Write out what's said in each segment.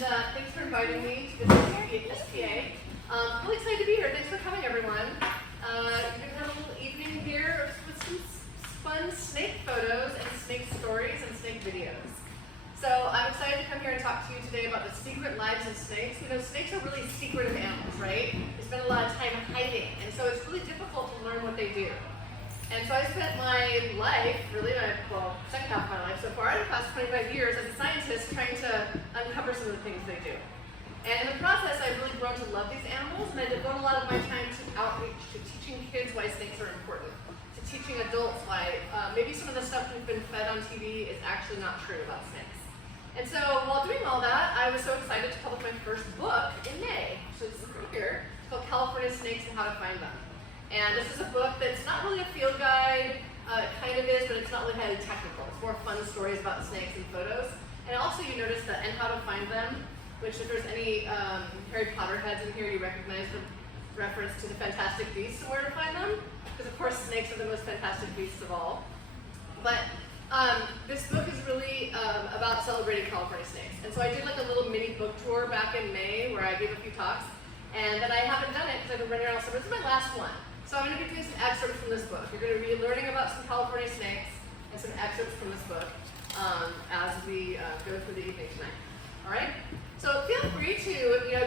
thanks for inviting me to visit SPA. I'm really excited to be here. Thanks for coming, everyone. You're going to have a little evening here with some fun snake photos and snake stories and snake videos. So I'm excited to come here and talk to you today about the secret lives of snakes. You know, snakes are really secretive animals, right? They spend a lot of time hiding, and so it's really difficult to learn what they do. And so I spent my life, really second half of my life so far, the past 25 years as a scientist trying to uncover some of the things they do. And in the process, I've really grown to love these animals, and I devote a lot of my time to outreach, to teaching kids why snakes are important, to teaching adults why maybe some of the stuff we've been fed on TV is actually not true about snakes. And so while doing all that, I was so excited to publish my first book in May. So this is right here. It's called California Snakes and How to Find Them. And this is a book that's not really a field guide, it kind of is, but it's not really highly technical. It's more fun stories about snakes and photos. And also you notice that and how to find them, which if there's any Harry Potter heads in here, you recognize the reference to the Fantastic Beasts and where to find them. Because of course snakes are the most fantastic beasts of all. But this book is really about celebrating California snakes. And so I did like a little mini book tour back in May where I gave a few talks. And then I haven't done it because I've been running around all summer. This is my last one. So I'm going to be doing some excerpts from this book. You're going to be learning about some California snakes and some excerpts from this book as we go through the evening tonight. All right? So feel free to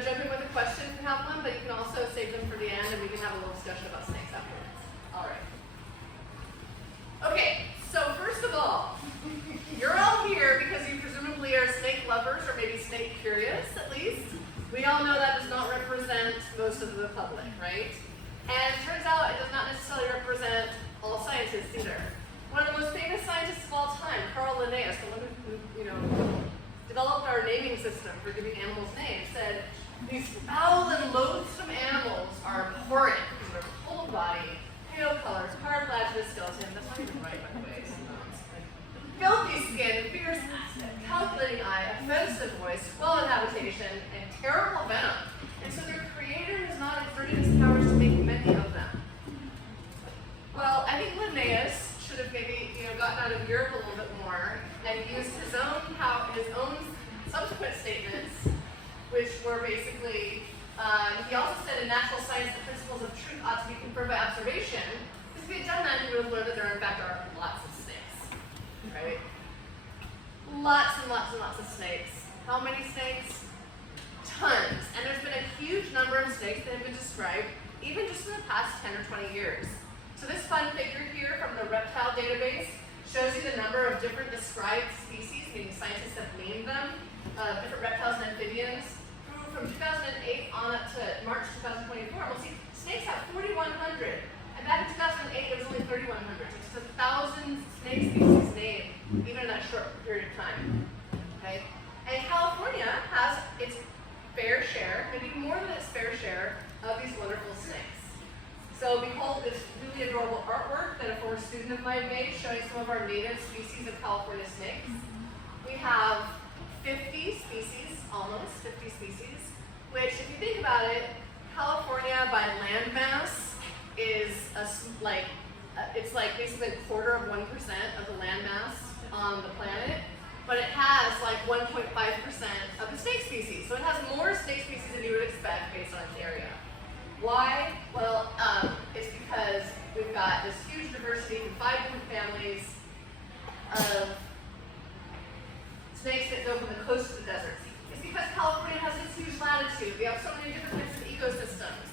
jump in with a question if you have one, but you can also save them for the end and we can have a little discussion about snakes afterwards. All right. Okay, so first of all, you're all here because you presumably are snake lovers or maybe snake curious at least. We all know that does not represent most of the public, right? And it turns out it does not necessarily represent all scientists either. One of the most famous scientists of all time, Carl Linnaeus, the one who developed our naming system for giving animals names, said these foul and loathsome animals are abhorrent because of their cold body, pale colors, cartilaginous skeleton. That's not even right, by the way. Filthy skin, fierce aspect, calculating eye, offensive voice, squalid habitation, and terrible venom. And so their creator has not exerted his powers to make many of them. Well, I think Linnaeus should have maybe gotten out of Europe a little bit more and used his own subsequent statements, which were basically, he also said in natural science the principles of truth ought to be confirmed by observation. Because if he had done that, he would have learned that there in fact are lots of snakes, right? Lots and lots and lots of snakes. How many snakes? Tons. And there's been a huge number of snakes that have been described even just in the past 10 or 20 years. So this fun figure here from the reptile database shows you the number of different described species, meaning scientists have named them, different reptiles and amphibians. From 2008 on up to March 2024, we'll see snakes have 4,100. And back in 2008, it was only 3,100. So it's 1,000 snake species named, even in that short period of time. Okay? And California has its fair share, maybe more than its fair share, of these wonderful snakes. So behold this really adorable artwork that a former student of mine made showing some of our native species of California snakes. We have 50 species, almost 50 species, which if you think about it, California by land mass is it's like basically 1/4 of 1% of the land mass on the planet. But it has like 1.5% of the snake species. So it has more snake species than you would expect based on its area. Why? Well, it's because we've got this huge diversity from 5 different families of snakes that go from the coast to the deserts. It's because California has this huge latitude. We have so many different types of ecosystems.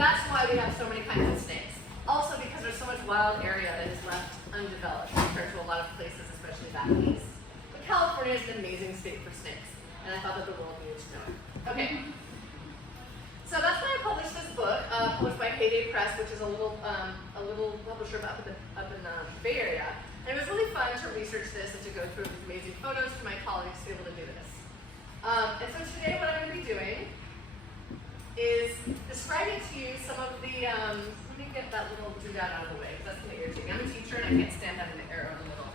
That's why we have so many kinds of snakes. Also because there's so much wild area that is left undeveloped compared to a lot of places, especially back east. California is an amazing state for snakes, and I thought that the world needed to know it. Okay, so that's why I published this book, published by Heyday Press, which is a little publisher up in the Bay Area. And it was really fun to research this and to go through these amazing photos for my colleagues to be able to do this. And so today what I'm going to be doing is describing to you some of the, let me get that little doodad out of the way, because that's going to irritate me. I'm a teacher and I can't stand having the arrow in the middle.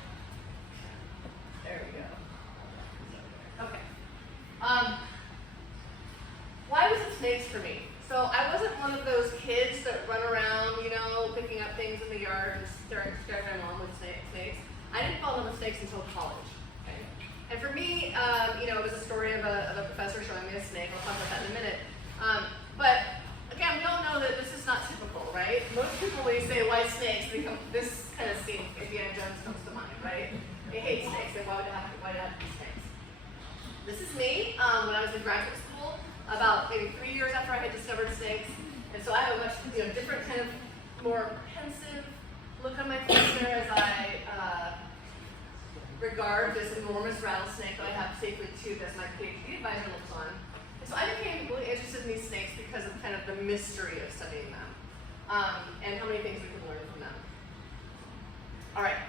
There we go. Okay. Why was it snakes for me? So I wasn't one of those kids that run around, picking up things in the yard and scaring my mom with snakes. I didn't fall in love with snakes until college. Okay? And for me, it was a story of a professor showing me a snake. I'll talk about that in a minute. But again, we all know that this is not typical, right? Most people, when you say why snakes, they come, this kind of scene, Indiana Jones comes to mind, right? They hate snakes. They why would it have to be snakes? This is me when I was in graduate school, about maybe 3 years after I had discovered snakes. And so I have a much different kind of more pensive look on my face there as I regard this enormous rattlesnake that I have safely tubed as my PhD advisor looks on. And so I became really interested in these snakes because of kind of the mystery of studying them and how many things we can learn from them. All right.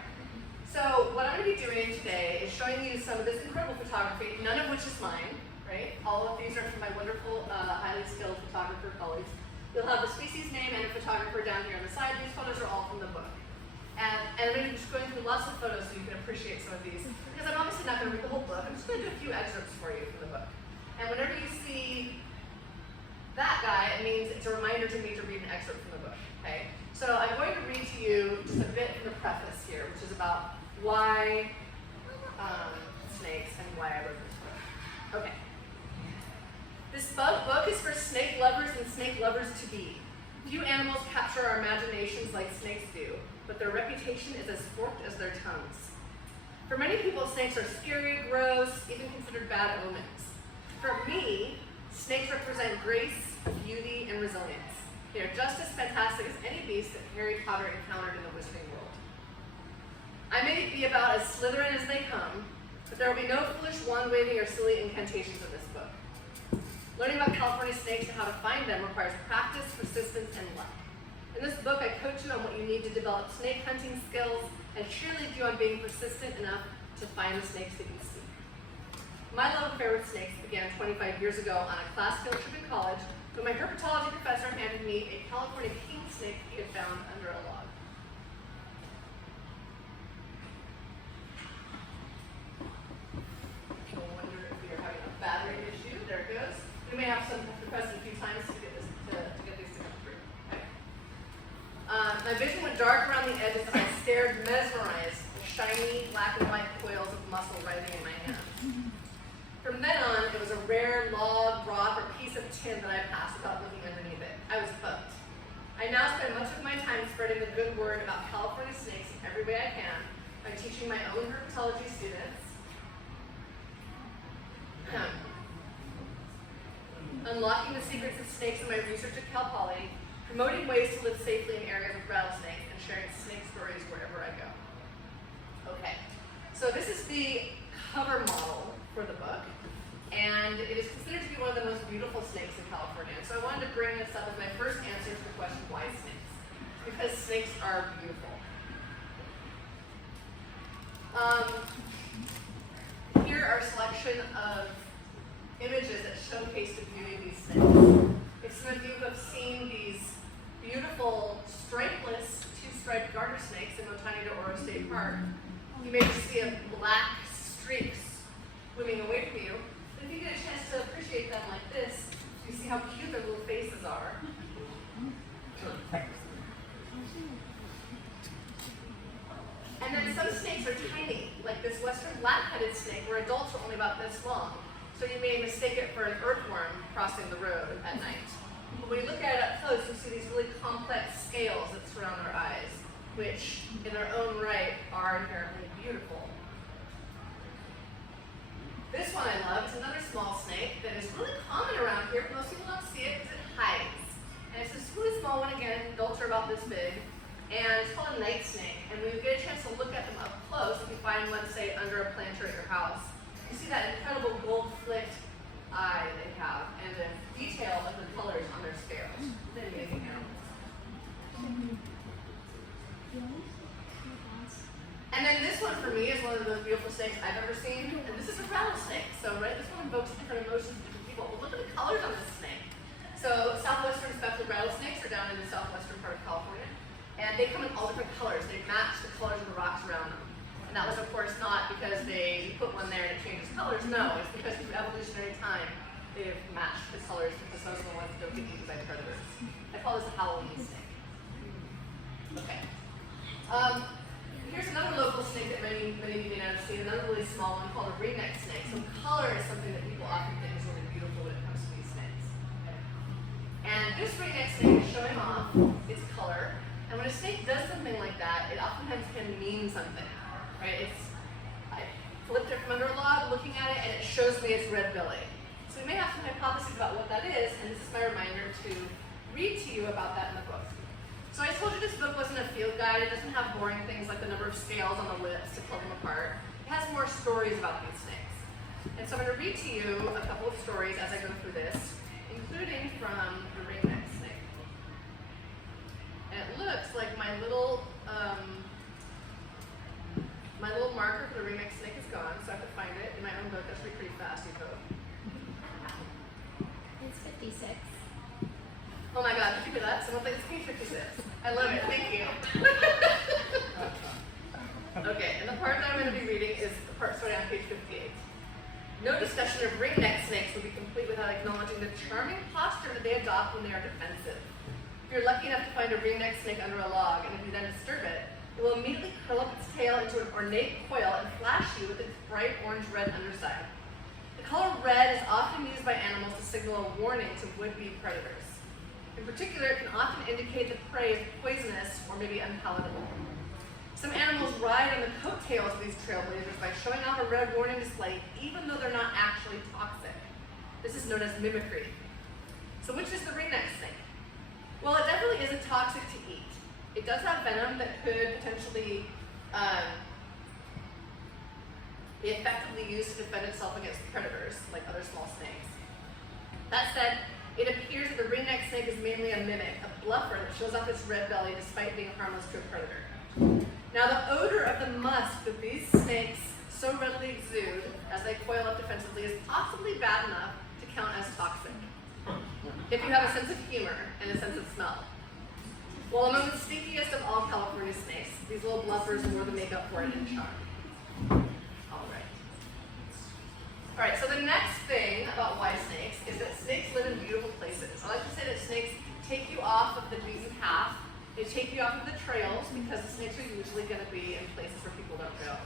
So what I'm going to be doing today is showing you some of this incredible photography, none of which is mine, right? All of these are from my wonderful, highly skilled photographer colleagues. You'll have the species name and a photographer down here on the side. These photos are all from the book. And I'm going to be just going through lots of photos so you can appreciate some of these, because I'm obviously not going to read the whole book. I'm just going to do a few excerpts for you from the book. And whenever you see that guy, it means it's a reminder to me to read an excerpt from the book, okay? So I'm going to read to you just a bit from the preface here, which is about why snakes and why I wrote this book. Okay. This book is for snake lovers and snake lovers to be. Few animals capture our imaginations like snakes do, but their reputation is as forked as their tongues. For many people, snakes are scary, gross, even considered bad omens. For me, snakes represent grace, beauty, and resilience. They are just as fantastic as any beast that Harry Potter encountered in the Wizarding World. I may be about as Slytherin as they come, but there will be no foolish wand-waving or silly incantations in this book. Learning about California snakes and how to find them requires practice, persistence, and luck. In this book, I coach you on what you need to develop snake hunting skills and cheerlead you on being persistent enough to find the snakes that you seek. My love affair with snakes began 25 years ago on a class field trip in college when my herpetology professor handed me a California king snake he had found under a log. No wonder if you're having a battery issue. There it goes. You may have to press it a few times to get these to come through. Okay. My vision went dark around the edges as I stared, mesmerized, at the shiny black and white coils of muscle writhing in my hands. From then on, it was a rare log, rock, or piece of tin that I passed without looking underneath it. I was hooked. I now spend much of my time spreading the good word about California snakes in every way I can by teaching my own herpetology students, unlocking the secrets of snakes in my research at Cal Poly, promoting ways to live safely in areas with rattlesnakes, and sharing snake stories wherever I go. Okay, so this is the cover model for the book, and it is considered to be one of the most beautiful snakes in California. So I wanted to bring this up as my first answer to the question, why snakes? Because snakes are beautiful. Here are a selection of images that showcase the beauty of these snakes. If some of you have seen these beautiful stripeless two-striped garter snakes in Montaña de Oro State Park, you may just see a black streaks swimming away from you. But if you get a chance to appreciate them like this, you see how cute their little faces are. And then some snakes are tiny, like this western black-headed snake, where adults are only about this long. So you may mistake it for an earthworm crossing the road at night. But when you look at it up close, you see these really complex scales that surround their eyes, which in their own right are inherently beautiful. This one I love. It's another small snake that is really common around here, but most people don't see it because it hides. And it's this really small one, again, adults are about this big, and it's called a night snake. And when you get a chance to look at them up close, if you find one, say, under a planter at your house, you see that incredible gold-flicked eye they have, and the detail of the colors on their scales. They're amazing animals. And then this one for me is one of the most beautiful snakes I've ever seen. And this is a rattlesnake. So, right, this one evokes different emotions in different people. But look at the colors on this snake. So, southwestern speckled rattlesnakes are down in the southwestern part of California. And they come in all different colors. They match the colors of the rocks around them. And that was, of course, not because you put one there and it changes colors. No, it's because through evolutionary time, they have matched the colors because those are the ones that don't get eaten by predators. I call this a Halloween snake. Okay. Here's another local snake that many of you may not have seen, another really small one called a ringneck snake. So color is something that people often think is really beautiful when it comes to these snakes. And this ringneck snake is showing off its color. And when a snake does something like that, it oftentimes can mean something, right? I flipped it from under a log, looking at it, and it shows me its red belly. So we may have some hypotheses about what that is, and this is my reminder to read to you about that in the book. So I told you this book wasn't a field guide. It doesn't have boring things like the number of scales on the lips to tell them apart. It has more stories about these snakes. And so I'm going to read to you a couple of stories as I go through this, including from the ringneck snake. And it looks like my little marker for the ringneck snake is gone, so I have to find it in my own book. That's pretty fast, you vote. It's 56. Oh my God, did you hear that? Someone thinks it's page 56. I love it, thank you. Okay, and the part that I'm going to be reading is the part starting on page 58. No discussion of ringneck snakes will be complete without acknowledging the charming posture that they adopt when they are defensive. If you're lucky enough to find a ringneck snake under a log, and if you then disturb it, it will immediately curl up its tail into an ornate coil and flash you with its bright orange-red underside. The color red is often used by animals to signal a warning to would-be predators. In particular, it can often indicate the prey is poisonous or maybe unpalatable. Some animals ride on the coattails of these trailblazers by showing off a red warning display even though they're not actually toxic. This is known as mimicry. So which is the ringneck snake? Well, it definitely isn't toxic to eat. It does have venom that could potentially be effectively used to defend itself against predators, like other small snakes. That said, it appears that the ringneck snake is mainly a mimic, a bluffer that shows off its red belly despite being harmless to a predator. Now, the odor of the musk that these snakes so readily exude as they coil up defensively is possibly bad enough to count as toxic, if you have a sense of humor and a sense of smell. Well, among the stinkiest of all California snakes, these little bluffers wore the makeup for it in charm. All right, so the next thing about why snakes is that snakes live in beautiful places. I like to say that snakes take you off of the beaten path. They take you off of the trails because the snakes are usually going to be in places where people don't go,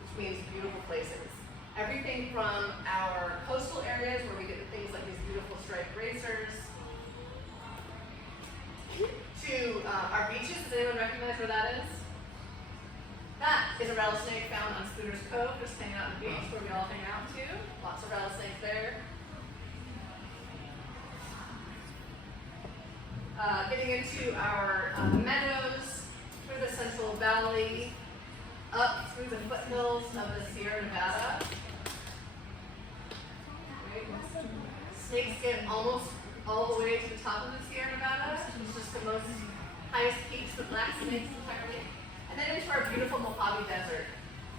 which means beautiful places. Everything from our coastal areas where we get things like these beautiful striped racers to our beaches. Does anyone recognize where that is? That is a rattlesnake found on Spooner's Cove, just hanging out on the beach where we all hang out too. Lots of rattlesnakes there. Getting into our meadows, through the Central Valley, up through the foothills of the Sierra Nevada. Snakes get almost all the way to the top of the Sierra Nevada, which is just the most highest peaks of black snakes entirely. And then into our beautiful Mojave Desert.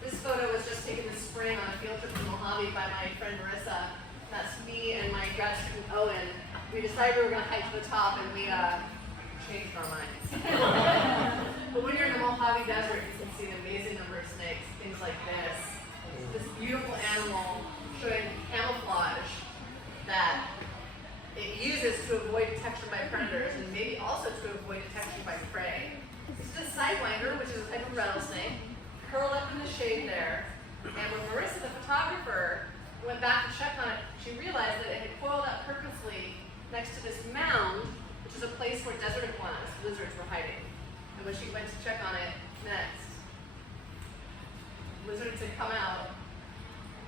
This photo was just taken this spring on a field trip to Mojave by my friend Marissa. That's me and my grad student Owen. We decided we were going to hike to the top, and we changed our minds. But when you're in the Mojave Desert, you can see an amazing number of snakes, things like this. This beautiful animal showing camouflage that it uses to avoid detection by predators and maybe also to avoid detection by prey. This is a sidewinder, which is a type of rattlesnake, curled up in the shade there. And when Marissa, the photographer, went back to check on it, she realized that it had coiled up purposely next to this mound, which is a place where desert iguanas, lizards, were hiding. And when she went to check on it next, lizards had come out,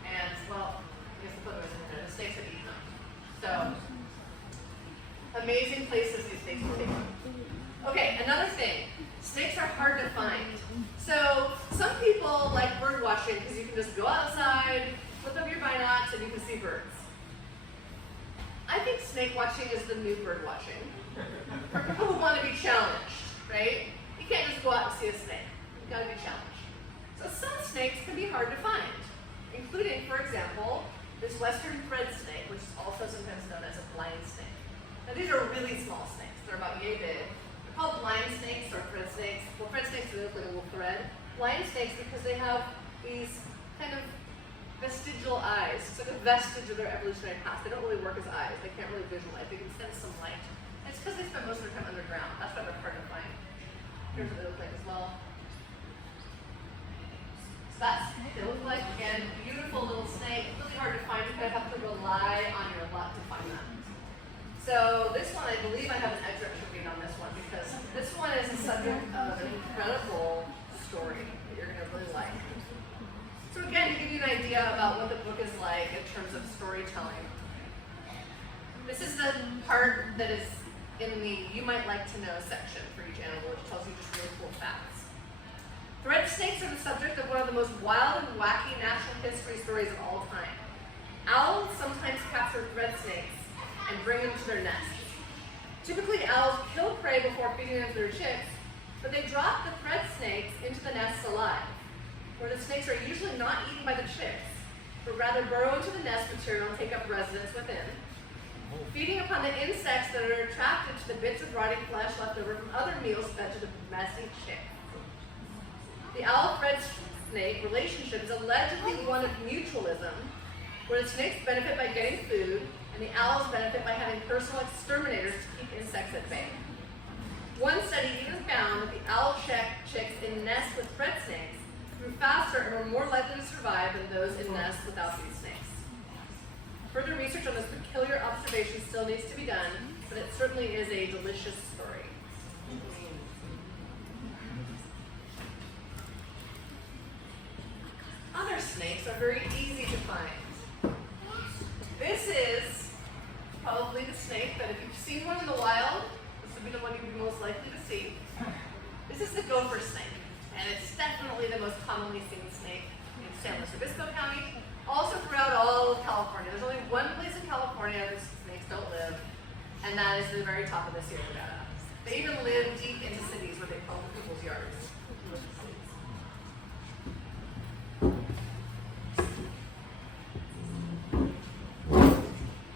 and, well, I guess the photo was in there, the snakes had eaten them. So, amazing places these snakes will take them. Okay, another thing. Snakes are hard to find. So some people like bird watching because you can just go outside, flip up your binocs, and you can see birds. I think snake watching is the new bird watching. For people who want to be challenged, right? You can't just go out and see a snake. You've got to be challenged. So some snakes can be hard to find, including, for example, this western thread snake, which is also sometimes known as a blind snake. Now these are really small snakes. They're about yay big. They're called blind snakes or thread snakes. Well, thread snakes do look like a little thread. Blind snakes because they have these kind of vestigial eyes. It's like a vestige of their evolutionary past. They don't really work as eyes. They can't really visualize. They can sense some light. And it's because they spend most of their time underground. That's why they're hard to find. Here's what they look like as well. So that's what they look like. Again, beautiful beautiful little snake, really hard to find. You kind of have to rely on your luck to find them. So this one, I believe I have an excerpt to read on this one because this one is the subject of an incredible story that you're going to really like. So again, to give you an idea about what the book is like in terms of storytelling, this is the part that is in the you might like to know section for each animal, which tells you just really cool facts. Thread snakes are the subject of one of the most wild and wacky natural history stories of all time. Owls sometimes capture thread snakes and bring them to their nests. Typically, owls kill prey before feeding them to their chicks, but they drop the thread snakes into the nests alive, where the snakes are usually not eaten by the chicks, but rather burrow into the nest material and take up residence within, feeding upon the insects that are attracted to the bits of rotting flesh left over from other meals fed to the messy chick. The owl-thread snake relationship is allegedly one of mutualism, where the snakes benefit by getting food, and the owls benefit by having personal exterminators to keep insects at bay. One study even found that the owl chicks in nests with thread snakes grew faster and were more likely to survive than those in nests without these snakes. Further research on this peculiar observation still needs to be done, but it certainly is a delicious story. Other snakes are very easy to find. This is probably the snake that if you've seen one in the wild, this would be the one you'd be most likely to see. This is the gopher snake, and it's definitely the most commonly seen snake in San Luis Obispo County, also throughout all of California. There's only one place in California where snakes don't live, and that is the very top of the Sierra Nevada. They even live deep into cities where they call people's yards.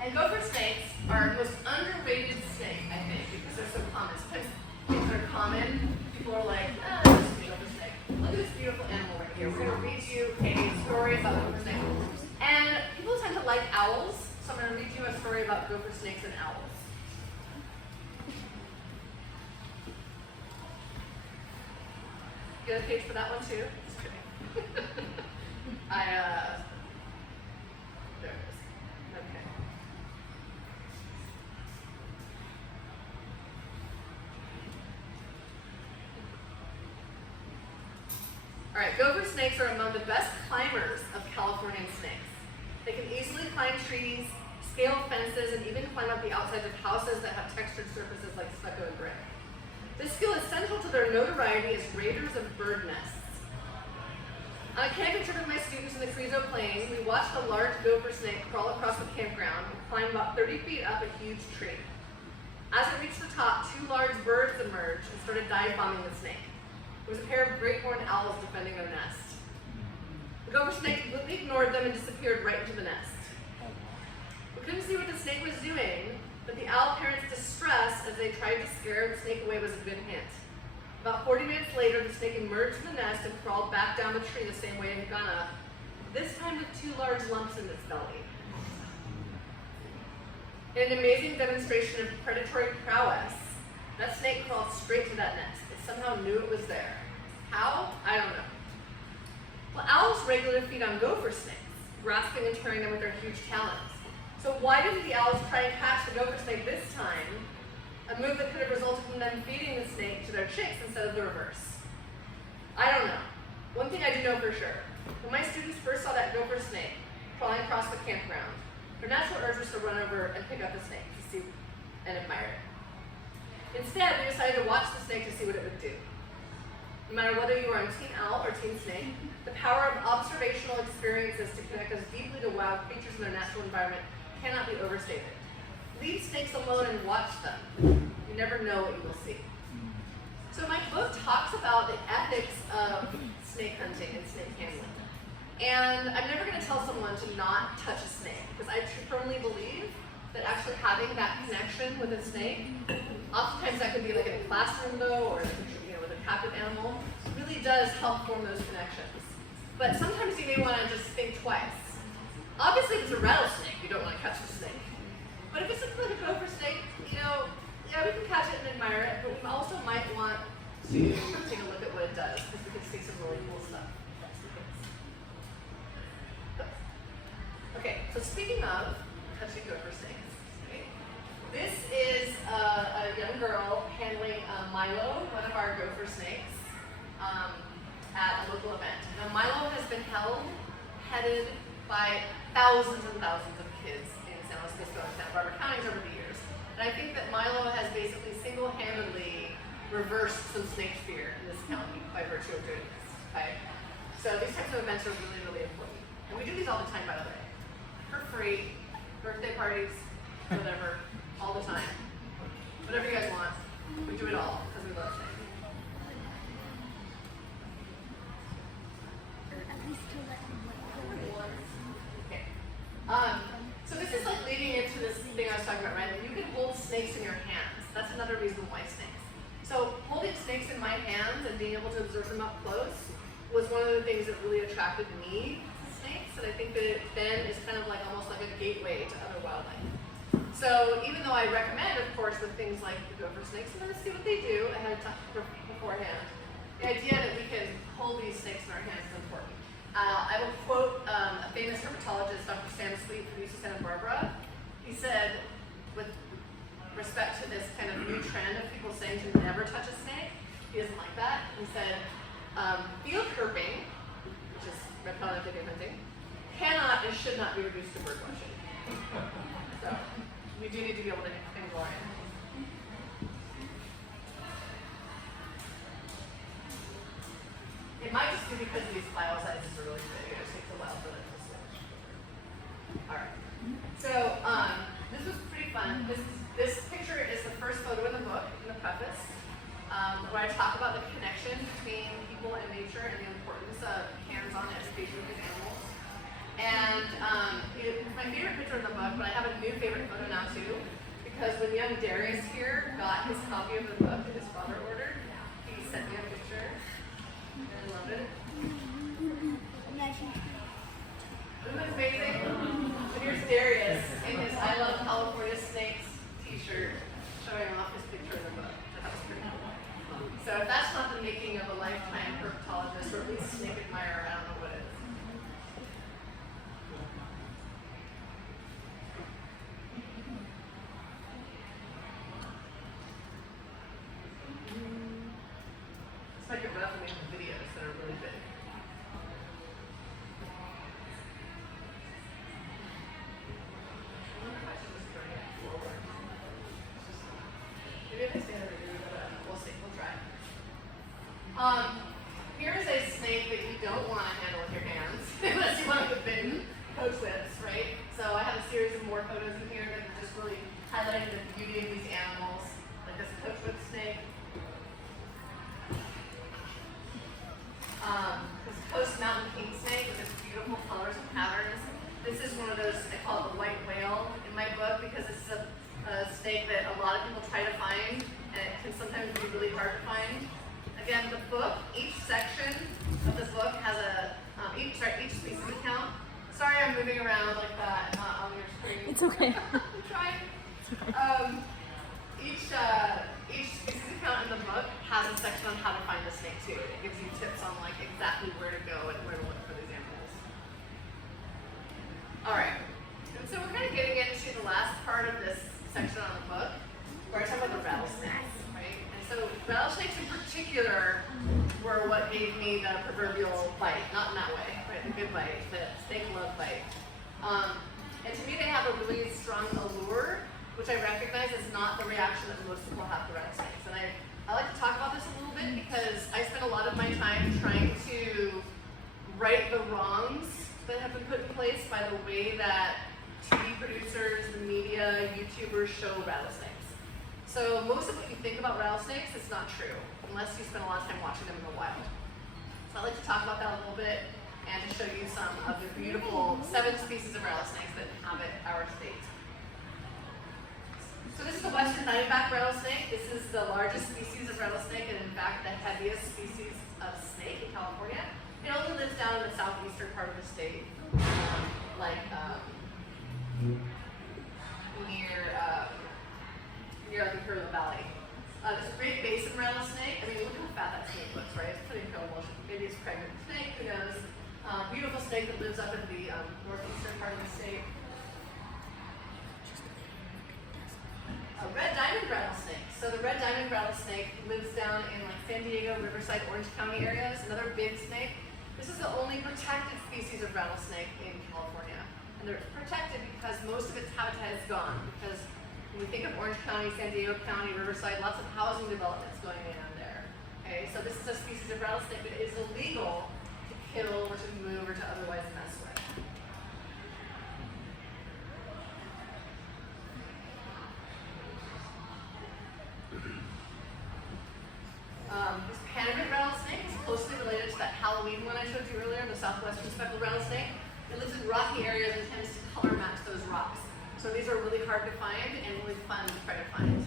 And gopher snakes are the most underrated snake, I think, because they're so common. Sometimes things that are common, people are like, this is a gopher snake. Look at this beautiful animal right here. We're going to read you a story about gopher snakes. And people tend to like owls, so I'm going to read you a story about gopher snakes and owls. Get a page for that one too? Just kidding. There it is. Okay. All right, gopher snakes are among the best climbers of Californian snakes. They can easily climb trees, scale fences, and even climb up the outsides of houses that have textured surfaces like stucco and brick. This skill is central to their notoriety as raiders of bird nests. On a camping trip with my students in the Carrizo Plain, we watched a large gopher snake crawl across the campground and climb about 30 feet up a huge tree. As it reached the top, two large birds emerged and started dive-bombing the snake. There was a pair of great horned owls defending their nest. The gopher snake completely ignored them and disappeared right into the nest. We couldn't see what the snake was doing, but the owl parents' distress as they tried to scare the snake away was a good hint. About 40 minutes later, the snake emerged from the nest and crawled back down the tree the same way it had gone up, this time with two large lumps in its belly. In an amazing demonstration of predatory prowess, that snake crawled straight to that nest. It somehow knew it was there. How? I don't know. Well, owls regularly feed on gopher snakes, grasping and tearing them with their huge talons. So why didn't the owls try and catch the gopher snake this time, a move that could have resulted from them feeding the snake to their chicks instead of the reverse? I don't know. One thing I do know for sure, when my students first saw that gopher snake crawling across the campground, their natural urge was to run over and pick up the snake to see and admire it. Instead, we decided to watch the snake to see what it would do. No matter whether you are on Team Owl or Team Snake, the power of observational experiences to connect us deeply to wild creatures in their natural environment cannot be overstated. Leave snakes alone and watch them. You never know what you will see. So my book talks about the ethics of snake hunting and snake handling. And I'm never going to tell someone to not touch a snake, because I firmly believe that actually having that connection with a snake, oftentimes that could be like in a classroom though, or with a captive animal, really does help form those connections. But sometimes you may want to just think twice. Obviously, if it's a rattlesnake, you don't want to catch the snake. But if it's like a gopher snake, yeah, we can catch it and admire it, but we also might want to take a look at what it does, because we can see some really cool stuff. Okay, so speaking of touching gopher snakes, right? This is a young girl handling Milo, one of our gopher snakes, at a local event. Now Milo has been headed by thousands and thousands of kids in San Luis Obispo and Santa Barbara counties over the years. And I think that Milo has basically single-handedly reversed some snake fear in this county by virtue of doing this, okay? So these types of events are really, really important. And we do these all the time, by the way. For free, birthday parties, whatever, all the time. Whatever you guys want, we do it all because we love snakes. Okay. So this is like leading into this thing I was talking about, right? You can hold snakes in your hands. That's another reason why snakes. So holding snakes in my hands and being able to observe them up close was one of the things that really attracted me to snakes, and I think that it then is kind of like almost like a gateway to other wildlife. So even though I recommend, of course, with things like the gopher snakes, I'm going to see what they do ahead of time beforehand. The idea that we can hold these snakes in our hands is important. I will quote a famous herpetologist, Dr. Sam Sweet from UC Santa Barbara. He said, with respect to this kind of new trend of people saying to never touch a snake, he doesn't like that. He said, field herping, which is reptile amphibian hunting, cannot and should not be reduced to bird watching. So we do need to be able to explore it. It might just be because these file sizes are really big. It just takes a while for them to switch. Alright. So this was pretty fun. This picture is the first photo in the book, in the preface, where I talk about the connection between people and nature and the importance of hands-on education with these animals. And it's my favorite picture in the book, but I have a new favorite photo now too, because when young Darius here got his copy of the book that his father ordered, he sent me a picture. I love it. Isn't that amazing? So here's Darius in his I Love California Snakes t-shirt showing off his picture in the book. That was pretty cool. So if that's not the making of a lifetime herpetologist, or at least snake admirer, I don't know what is. It's like a rough name of videos that are really big. Maybe if I stand over here, but we'll see. We'll try. Here is a snake that you don't want to handle with your hands, unless you want to get bitten. Coach whips, right? So I have a series of more photos in here that are just really highlighting the beauty of these animals, like this coach whip snake. This Coast Mountain king snake with its beautiful colors and patterns. This is one of those, I call it the white whale in my book, because this is a snake that a lot of people try to find, and it can sometimes be really hard to find. Again, the book, each section of this book has each species account. Sorry I'm moving around like that on your screen. It's okay. I'm trying. Each species account in the book has a section on how to find the snake too. It gives you tips on like exactly where to go and where to look for these animals. Alright, and so we're kind of getting into the last part of this section on the book, where I talk about the rattlesnakes, right? And so rattlesnakes in particular were what gave me the proverbial bite, not in that way, right? The good bite, the snake love bite. And to me they have a really strong allure, which I recognize is not the reaction that most people have to rattlesnakes. And I like to talk about this a little bit because I spend a lot of my time trying to right the wrongs that have been put in place by the way that TV producers, the media, YouTubers show rattlesnakes. So most of what you think about rattlesnakes is not true, unless you spend a lot of time watching them in the wild. So I'd like to talk about that a little bit and to show you some of the beautiful 7 species of rattlesnakes that inhabit our state. So this is the western diamondback rattlesnake. This is the largest species of rattlesnake and in fact the heaviest species of snake in California. It only lives down in the southeastern part of the state, near the Curlew Valley. There's a Great Basin rattlesnake. I mean, look how fat that snake looks, right? It's pretty incredible. Maybe it's a pregnant snake, who knows? Beautiful snake that lives up in the northeastern part of the state. A red diamond rattlesnake. So the red diamond rattlesnake lives down in like San Diego, Riverside, Orange County areas. Another big snake. This is the only protected species of rattlesnake in California. And they're protected because most of its habitat is gone. Because when we think of Orange County, San Diego County, Riverside, lots of housing developments going in there. Okay, so this is a species of rattlesnake that is illegal to kill or to move or to otherwise mess with. This Panamint rattlesnake is closely related to that Halloween one I showed you earlier, the southwestern speckled rattlesnake. It lives in rocky areas and tends to color match those rocks. So these are really hard to find and really fun to try to find.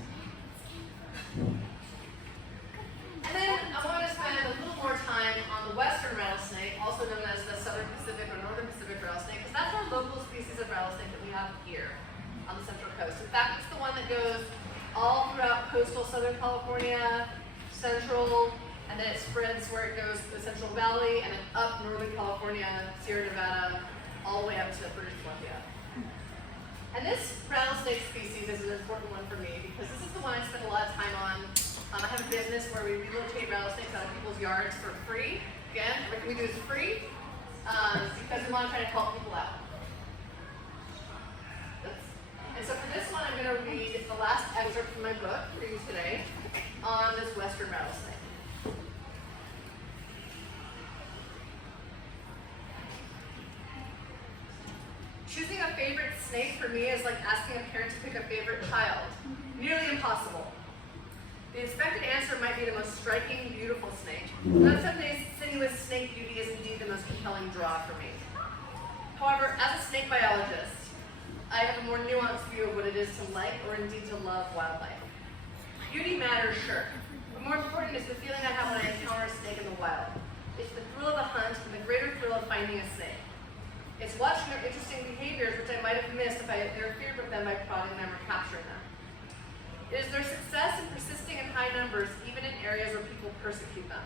And then I want to spend a little more time on the western rattlesnake, also known as the southern Pacific or northern Pacific rattlesnake, because that's our local species of rattlesnake that we have here on the Central Coast. In fact, it's the one that goes all throughout coastal Southern California, central, and then it spreads where it goes to the Central Valley, and then up Northern California, Sierra Nevada, all the way up to British Columbia. And this rattlesnake species is an important one for me because this is the one I spend a lot of time on. I have a business where we relocate rattlesnakes out of people's yards for free. Again, everything we do is free because we want to try to help people out. And so for this one, I'm going to read the last excerpt from my book for you today on this western rattlesnake. Choosing a favorite snake for me is like asking a parent to pick a favorite child. Nearly impossible. The expected answer might be the most striking, beautiful snake. But someday sinuous snake beauty is indeed the most compelling draw for me. However, as a snake biologist, I have a more nuanced view of what it is to like or indeed to love wildlife. Beauty matters, sure, but more important is the feeling I have when I encounter a snake in the wild. It's the thrill of the hunt and the greater thrill of finding a snake. It's watching their interesting behaviors, which I might have missed if I interfered with them by prodding them or capturing them. It is their success in persisting in high numbers, even in areas where people persecute them.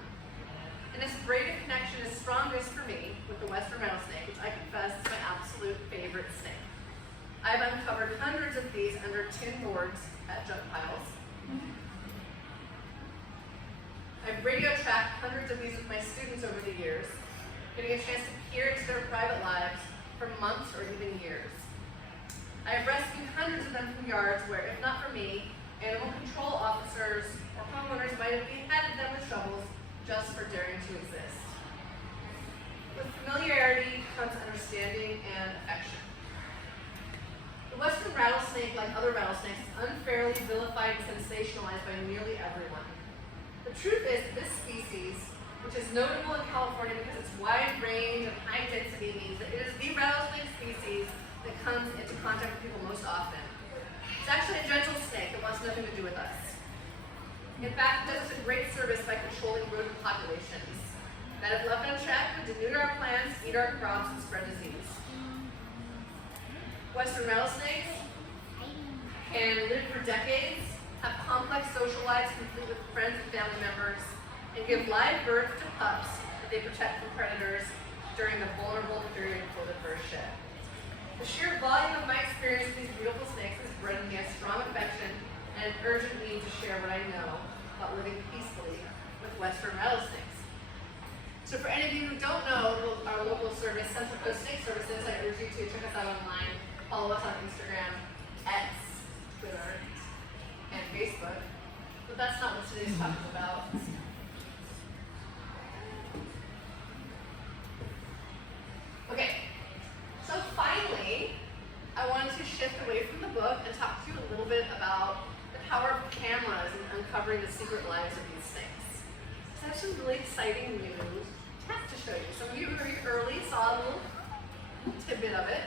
And this braided connection is strongest for me with the western rattlesnake, which I confess is my absolute favorite snake. I have uncovered hundreds of these under tin boards at junk piles. I've radio tracked hundreds of these with my students over the years, getting a chance to peer into their private lives for months or even years. I have rescued hundreds of them from yards where, if not for me, animal control officers or homeowners might have beheaded them with shovels just for daring to exist. With familiarity comes understanding and affection. The western rattlesnake, like other rattlesnakes, is unfairly vilified and sensationalized by nearly everyone. The truth is that this species, which is notable in California because its wide range and high density means that it is the rattlesnake species that comes into contact with people most often. It's actually a gentle snake that wants nothing to do with us. In fact, it does us a great service by controlling rodent populations that, if left unchecked, would denude our plants, eat our crops, and spread disease. Western rattlesnakes can live for decades, have complex social lives complete with friends and family members, and give live birth to pups that they protect from predators during the vulnerable period before the first shed. The sheer volume of my experience with these beautiful snakes has bred me a strong affection and an urgent need to share what I know about living peacefully with western rattlesnakes. So for any of you who don't know our local service, Central Coast Snake Services, I urge you to check us out online, follow us on Instagram, X, Twitter, and Facebook. But that's not what today's talk is about. Okay, so finally, I wanted to shift away from the book and talk to you a little bit about the power of cameras and uncovering the secret lives of these snakes. So I have some really exciting new tech to show you. Some of you very early saw a little tidbit of it.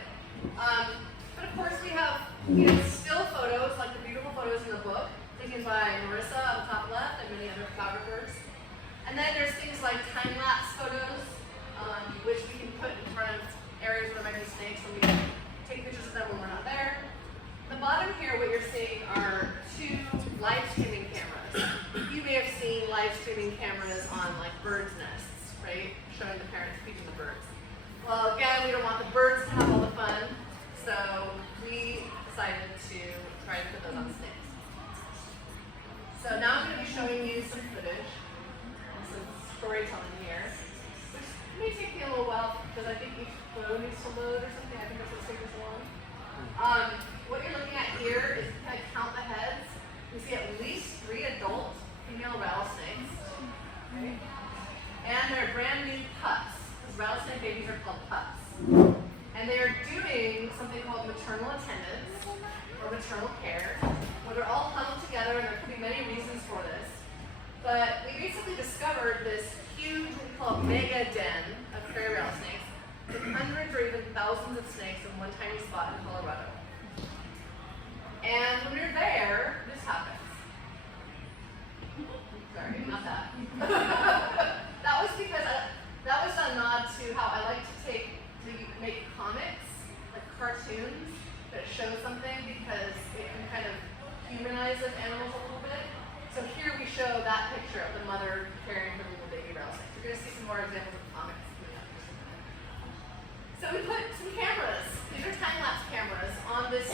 But of course we have still photos, like the beautiful photos in the book, taken by Marissa on the top left and many other photographers. And then there's things like time-lapse photos, which we can put in front of areas where there might be snakes, and we can take pictures of them when we're not there. At the bottom here, what you're seeing are two live streaming cameras. You may have seen live streaming cameras on like birds' nests, right? Showing the parents feeding the birds. Well, again, we don't want the birds to have all the fun, so we decided to try to put those on snakes. So now I'm going to be showing you some footage and some storytelling here, which may take me a little while because I think each photo needs to load or something. I think that's what's taking so long. What you're looking at here is kind of count the heads. You see at least 3 adult female rattlesnakes, right? And they're brand new pups. Because rattlesnake babies are called pups. And they're doing something called maternal attendance or maternal care, where they're all huddled together, and there could be many reasons for this. But we basically discovered this huge, what we call a mega den of prairie rattlesnakes, with hundreds or even thousands of snakes in one tiny spot in Colorado. And when we were there, this happens. Sorry, not that. That was because that was a nod to how I like to make comics, like cartoons, that show something because it can kind of humanize those animals a little bit. So here we show that picture of the mother carrying her little baby rattlesnake. You're going to see some more examples of comics coming up. So we put some cameras, these are time-lapse cameras, on this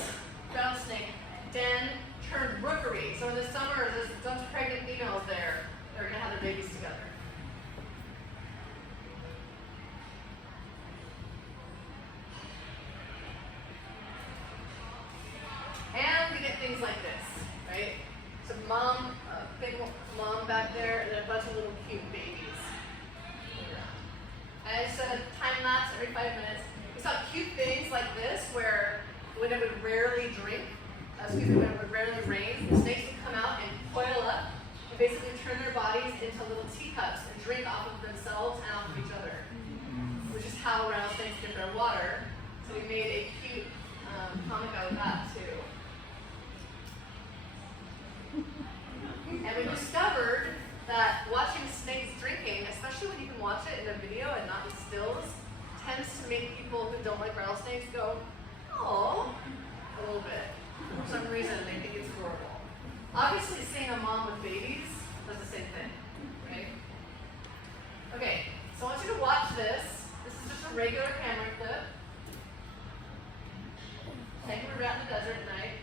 rattlesnake den turned rookery. So in the summer, there's a bunch of pregnant females there. They're going to have their babies together. And we get things like this, right? So mom, big mom back there, and then a bunch of little cute babies. And I said time lapse every 5 minutes. We saw cute things like this where when it would rarely drink, when it would rarely rain, the snakes would come out and coil up and basically turn their bodies into little teacups and drink off of themselves and off of each other, which is how rattlesnakes get their water. So we made a cute comic out of that too. And we discovered that watching snakes drinking, especially when you can watch it in a video and not in stills, tends to make people who don't like rattlesnakes go, oh, a little bit. For some reason, they think it's adorable. Obviously, seeing a mom with babies does the same thing, right? Okay, so I want you to watch this. This is just a regular camera clip. Taking a rat in the desert at night.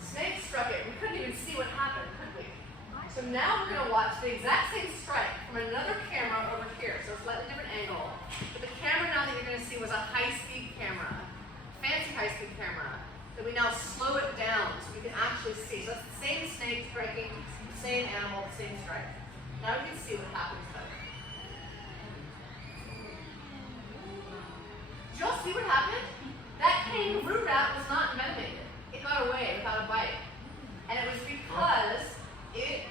Snake struck it. We couldn't even see what happened, could we? So now we're going to watch the exact same strike from another camera over here. So it's a slightly different angle. But the camera now that you're going to see was a high-speed camera, fancy high-speed camera, that we now slow it down so we can actually see. So that's the same snake striking, the same animal, the same strike. Now we can see what happens better. Did y'all see what happened? That kangaroo rat was not envenomated. It got away without a bite. And it was because it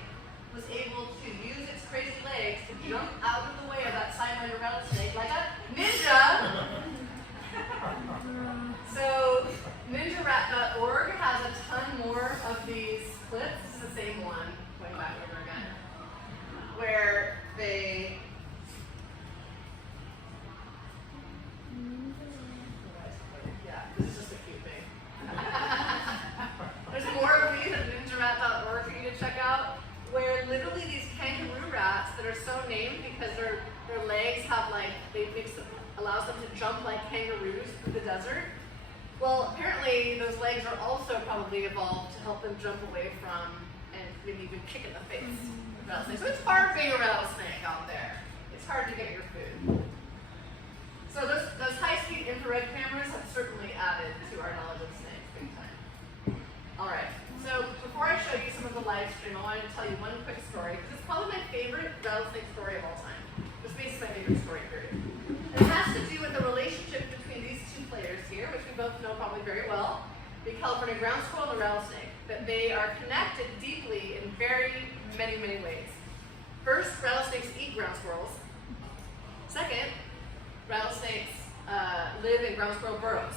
was able to use its crazy legs to jump out of the way of that sidewinder rattlesnake like a ninja. So ninjarat.org has a ton more of these clips. This is the same one, going back over again, where they this is just a cute thing. There's more of these at ninjarat.org for you to check out, where literally these kangaroo rats that are so named because their legs have allows them to jump like kangaroos through the desert. Well, apparently those legs are also probably evolved to help them jump away from and maybe even kick in the face of rattlesnakes. So it's hard being a rattlesnake out there. It's hard to get your food. So those high-speed infrared cameras have certainly added to our knowledge of snakes big time. All right, so before I show you some of the live stream, I wanted to tell you one quick story, because it's probably my favorite rattlesnake story of all time. This is my favorite story, period. And it has to do with the relationship between these two players here, which we both know probably very well, the California ground squirrel and the rattlesnake, that they are connected deeply in very many, many ways. First, rattlesnakes eat ground squirrels. Second, rattlesnakes live in ground squirrel burrows.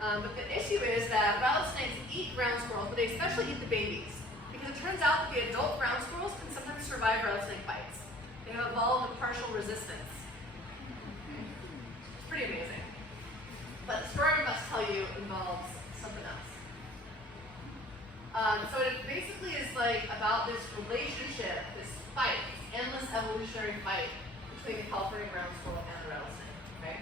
But the issue is that rattlesnakes eat ground squirrels, but they especially eat the babies. Because it turns out that the adult ground squirrels can sometimes survive rattlesnake bites. They have evolved a partial resistance. It's pretty amazing. But the story I'm about to tell you involves something else. So it basically is like about this relationship, this fight, endless evolutionary fight between the California ground squirrel and the rattlesnake. Okay?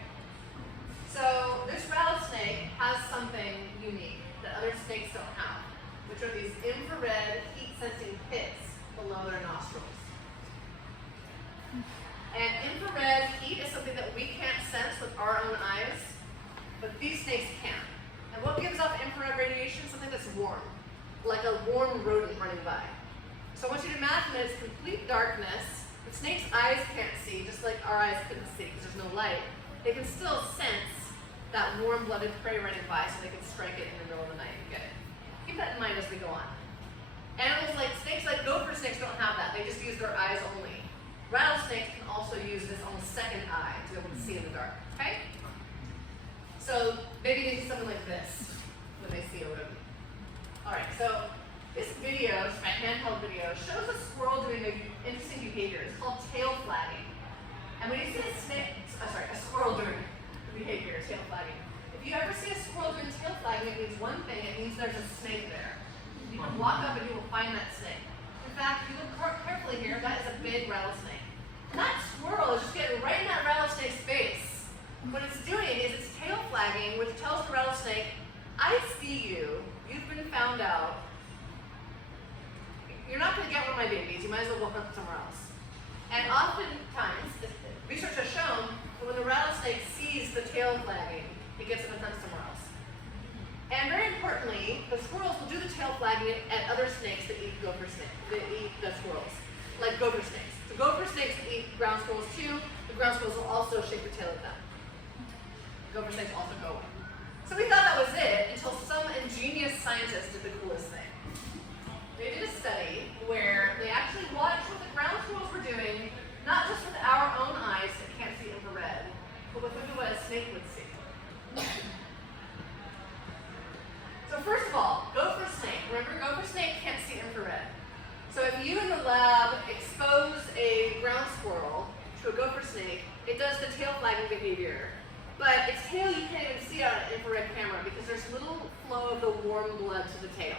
So this rattlesnake has something unique that other snakes don't have, which are these infrared heat-sensing pits below their nostrils. And infrared heat is something that we can't sense with our own eyes, but these snakes can. And what gives off infrared radiation? Something that's warm, like a warm rodent running by. So I want you to imagine that it's complete darkness. The snake's eyes can't see, just like our eyes couldn't see because there's no light. They can still sense that warm-blooded prey running by, so they can strike it in the middle of the night and get it. Keep that in mind as we go on. Animals like snakes, like gopher snakes, don't have that. They just use their eyes only. Rattlesnakes can also use this almost second eye to be able to see in the dark. Okay? So maybe they see something like this when they see a rodent. All right, so this video, my handheld video, shows a squirrel doing an interesting behavior. It's called tail flagging. And when you see a squirrel doing behavior, tail flagging. If you ever see a squirrel doing tail flagging, it means one thing. It means there's a snake there. You can walk up and you will find that snake. In fact, if you look carefully here, that is a big rattlesnake. And that squirrel is just getting right in that rattlesnake's face. What it's doing is it's tail flagging, which tells the rattlesnake, I see you. You've been found out. You're not going to get one of my babies. You might as well go hunt somewhere else. And oftentimes, research has shown that when the rattlesnake sees the tail flagging, it gets up and hunts somewhere else. And very importantly, the squirrels will do the tail flagging at other snakes that eat gopher snakes, that eat the squirrels, like gopher snakes. So gopher snakes eat ground squirrels too. The ground squirrels will also shake their tail at them. Gopher snakes also go away. So we thought that was it until some ingenious scientist did the coolest thing. They did a study where they actually watched what the ground squirrels were doing, not just with our own eyes that can't see infrared, but with what a snake would see. So first of all, gopher snake. Remember, gopher snake can't see infrared. So if you in the lab expose a ground squirrel to a gopher snake, it does the tail flagging behavior. But its tail you can't even see on an infrared camera because there's little flow of the warm blood to the tail.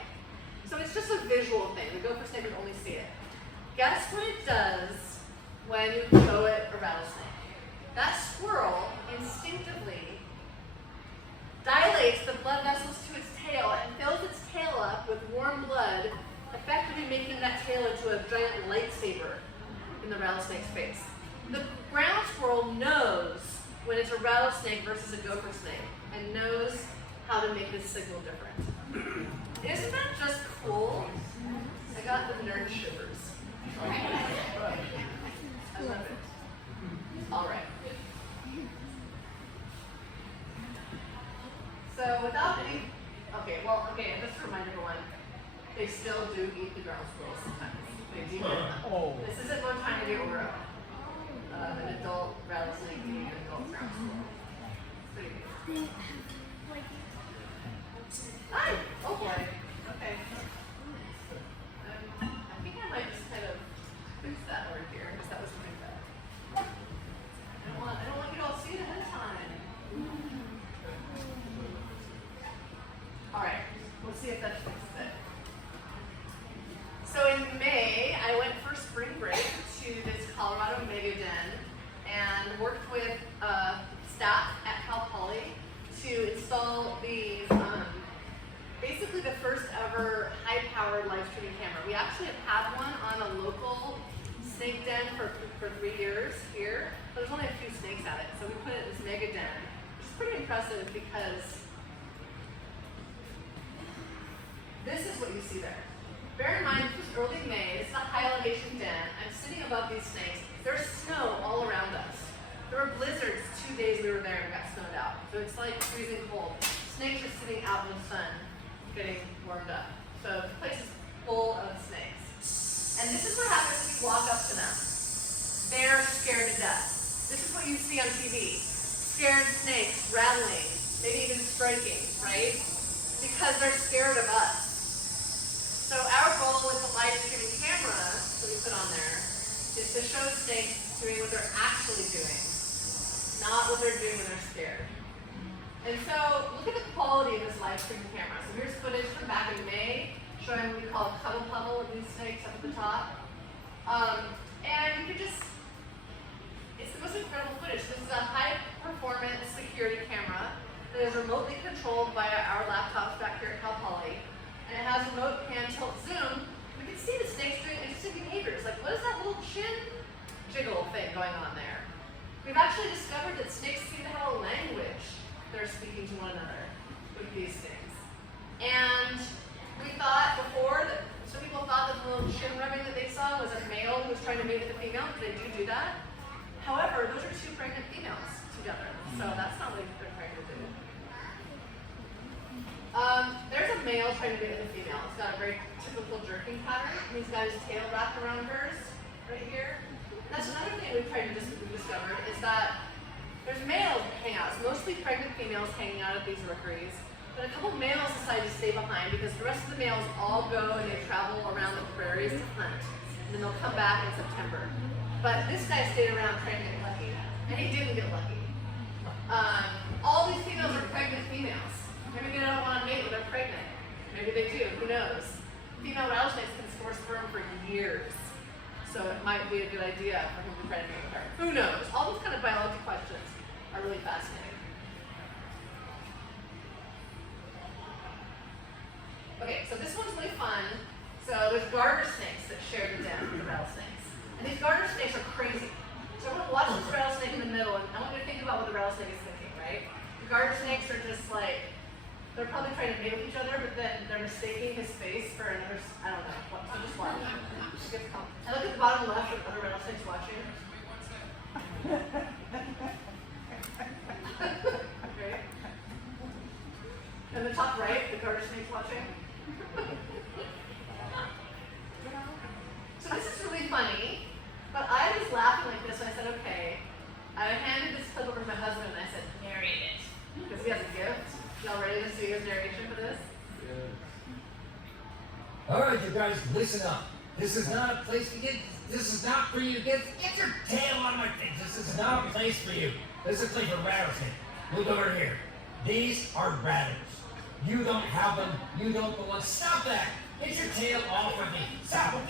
So it's just a visual thing. The gopher snake would only see it. Guess what it does when you go at a rattlesnake? That squirrel instinctively dilates the blood vessels to its tail and fills its tail up with warm blood, effectively making that tail into a giant lightsaber in the rattlesnake's face. The ground squirrel knows when it's a rattlesnake versus a gopher snake and knows how to make this signal different. Isn't that just cool? I got the nerd shivers. I love it. All right. So without any, just to remind everyone, they still do eat the ground squirrels sometimes. They do eat them. Oh. This isn't one time a year or an adult rattlesnake eating an adult ground squirrel. Pretty good. Hi! Oh boy. Okay. I think I might just kind of fix that word here, because that was something that I don't want you to all see it ahead of time. Alright, we'll see if that fixes it. So in May, I went for spring break to this Colorado mega den and worked with staff at Cal Poly to install these, basically the first ever high-powered live streaming camera. We actually have had one on a local snake den for 3 years here, but there's only a few snakes at it. So we put it in this mega den, which is pretty impressive because this is what you see there. Bear in mind, this was early May, it's a high elevation den. I'm sitting above these snakes. There's snow all around us. There were blizzards 2 days we were there and got snowed out. So it's like freezing cold. Snakes are sitting out in the sun, getting warmed up. So the place is full of snakes. And this is what happens when you walk up to them. They're scared to death. This is what you see on TV. Scared snakes rattling, maybe even striking, right? Because they're scared of us. So our goal with the live streaming camera that we put on there is to show snakes doing what they're actually doing, not what they're doing when they're scared. And so look at the quality of this live streaming camera. So here's footage from back in May showing what we call a cuddle puddle of these snakes up at the top. And you could just, it's the most incredible footage. This is a high-performance security camera that is remotely controlled by our laptops back here at Cal Poly. And it has remote pan tilt zoom. We can see the snakes doing interesting behaviors. Like, what is that little chin jiggle thing going on there? We've actually discovered that snakes seem to have a language they're speaking to one another with these things. And we thought before that some people thought that the little chin rubbing that they saw was a male who was trying to mate with a female, because they do that. However, those are two pregnant females together, so that's not what they're trying to do. There's a male trying to mate with a female. It's got a very typical jerking pattern. He's got his tail wrapped around hers right here. And that's another thing we've discovered is that there's male hangouts, mostly pregnant females hanging out at these rookeries. But a couple males decide to stay behind because the rest of the males all go and they travel around the prairies to hunt. And then they'll come back in September. But this guy stayed around trying to get lucky. And he didn't get lucky. All these females are pregnant females. Maybe they don't want to mate when they're pregnant. Maybe they do, who knows? Female rattlesnakes can store sperm for years. So it might be a good idea for him to try to mate with her. Who knows? All those kind of biology questions are really fascinating. Okay, so this one's really fun. So there's garter snakes that share the den with the rattlesnakes. And these garter snakes are crazy. So I'm going to watch this rattlesnake in the middle, and I want you to think about what the rattlesnake is thinking, right? The garter snakes are just like, they're probably trying to mate with each other, but then they're mistaking his face for another, I don't know. So just watch. And look at the bottom left of other rattlesnakes watching. Okay. And the top right, the garter snake's watching. So this is really funny, but I was laughing like this, and I said, okay. I handed this clip over to my husband, and I said, narrate it. Because he has a gift. Y'all ready to see his narration for this? Yeah. All right, you guys, listen up. This is not a place to get, this is not for you to get your tail on my face. This is not a place for you. This is a place for rattlesnake. Look over here. These are rattlers. You don't have them. You don't belong. Stop that. Get your tail off of me. Stop it.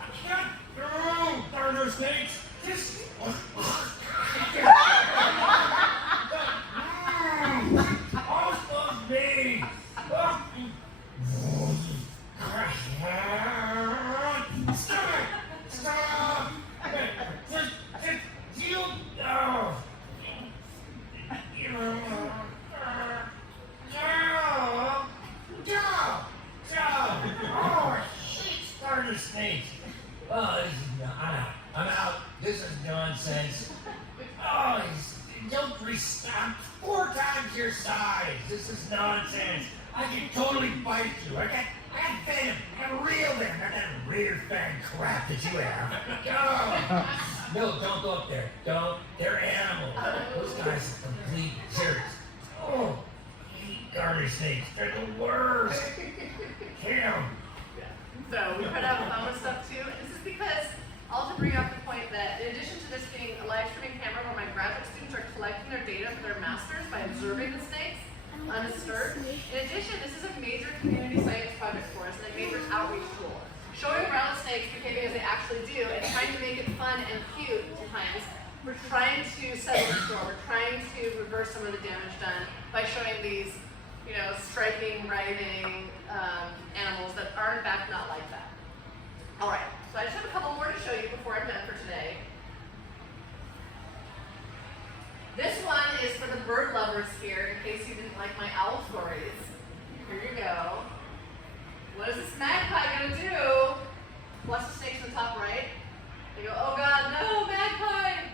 I can't. Oh, garter snakes. Just. Off of me. Stop it. Stop. Just you. Oh. Oh, shit, garter snakes. Oh, I'm out. This is nonsense. Oh, don't stop. 4 times your size. This is nonsense. I can totally bite you. I got venom. I got real venom. I got that rear fang crap that you have. Oh. No, don't go up there. Don't. They're animals. Those guys are complete jerks. Oh, I hate garter snakes. They're the worst. Kill them. So we try to have fun with stuff too. And this is because, I'll to bring up the point that in addition to this being a live streaming camera where my graduate students are collecting their data for their masters by observing the snakes undisturbed, in addition, this is a major community science project for us and a major outreach tool. Showing rattlesnakes behaving as they actually do and trying to make it fun and cute sometimes. We're trying to settle the score. We're trying to reverse some of the damage done by showing these, striking, writhing animals that are in fact not like that. All right, so I just have a couple more to show you before I'm done for today. This one is for the bird lovers here, in case you didn't like my owl stories. Here you go. What is this magpie gonna do? Watch the snakes in the top right. They go, oh God, no, magpie!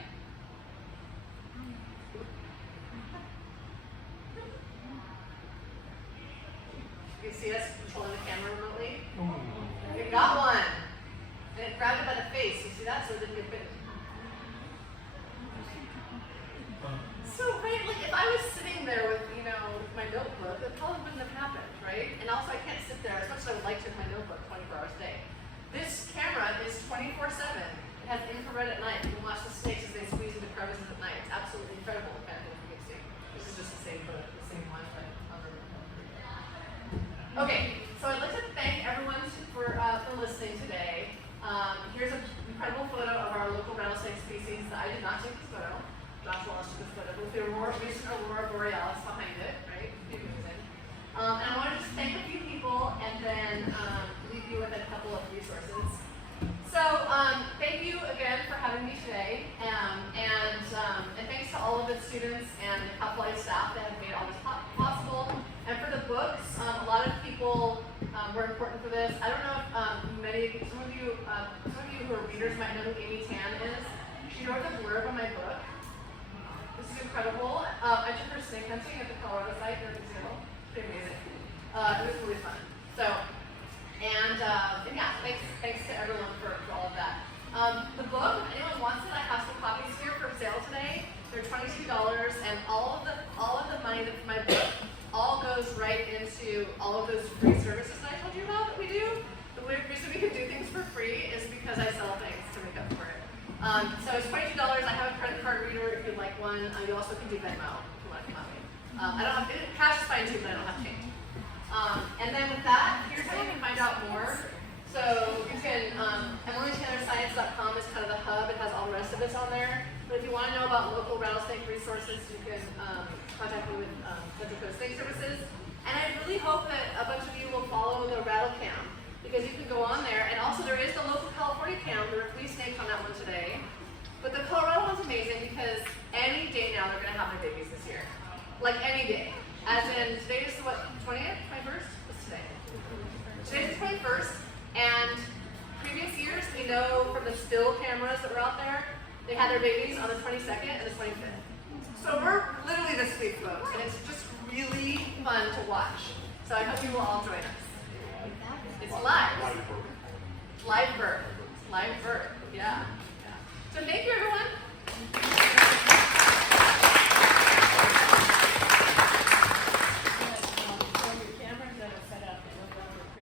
You can see us controlling the camera remotely. It got one. And it grabbed it by the face. You see that? So it didn't get bitten. So, right, like if I was sitting there with, my notebook, that probably wouldn't have happened, right? And also I can't sit there as much as I would like to in my notebook 24 hours a day. This camera is 24/7. It has infrared at night. You can watch the snakes as they squeeze into crevices at night. It's absolutely incredible the kind of thing you can see. This is just the same one, but other. Okay, so I'd like to thank everyone for listening today. Here's an incredible photo of our local sees that I did not take this photo. Josh Wallace took this photo with the recent Aurora Borealis behind it, right? Pretty amazing. And I want to just thank a few people and then leave you with a couple of resources. So thank you again for having me today, and thanks to all of the students and the Cup Life staff that have made all this possible. And for the books, a lot of people were important for this. I don't know if some of you who are readers might know who Amy Tan is. She wrote the blurb on my book. This is incredible. I took her snake hunting at the Colorado site in Brazil. Pretty amazing. It was really fun. So, and yeah, thanks to everyone for all of that. The book, if anyone wants it, I have some copies here for sale today. They're $22, and all of the money from my book all goes right into all of those free services that I told you about that we do. The reason we can do things for free is because I sell things to make up for it. So it's $22. I have a credit card reader if you'd like one. You also can do Venmo if you want to come out. I don't have cash is fine too, but I don't have change. And then with that, here's how you can find out more. So you can, EmilyTaylorScience.com is kind of the hub. It has all the rest of us on there. But if you want to know about local rattlesnake resources, you can contact me with Central Coast Snake Services. And I really hope that a bunch of you will follow the rattle cam, because you can go on there. And also there is the local California cam. There were 3 snakes on that one today. But the Colorado one's amazing because any day now they're going to have their babies this year. Like any day. As in, today is what, 20th? 21st? What's today? Today's the 21st. And previous years, we know from the still cameras that were out there, they had their babies on the 22nd and the 25th. So we're literally this week, folks, and it's just really fun to watch. So I hope you will all join us. It's live. Live birth. Live birth, yeah.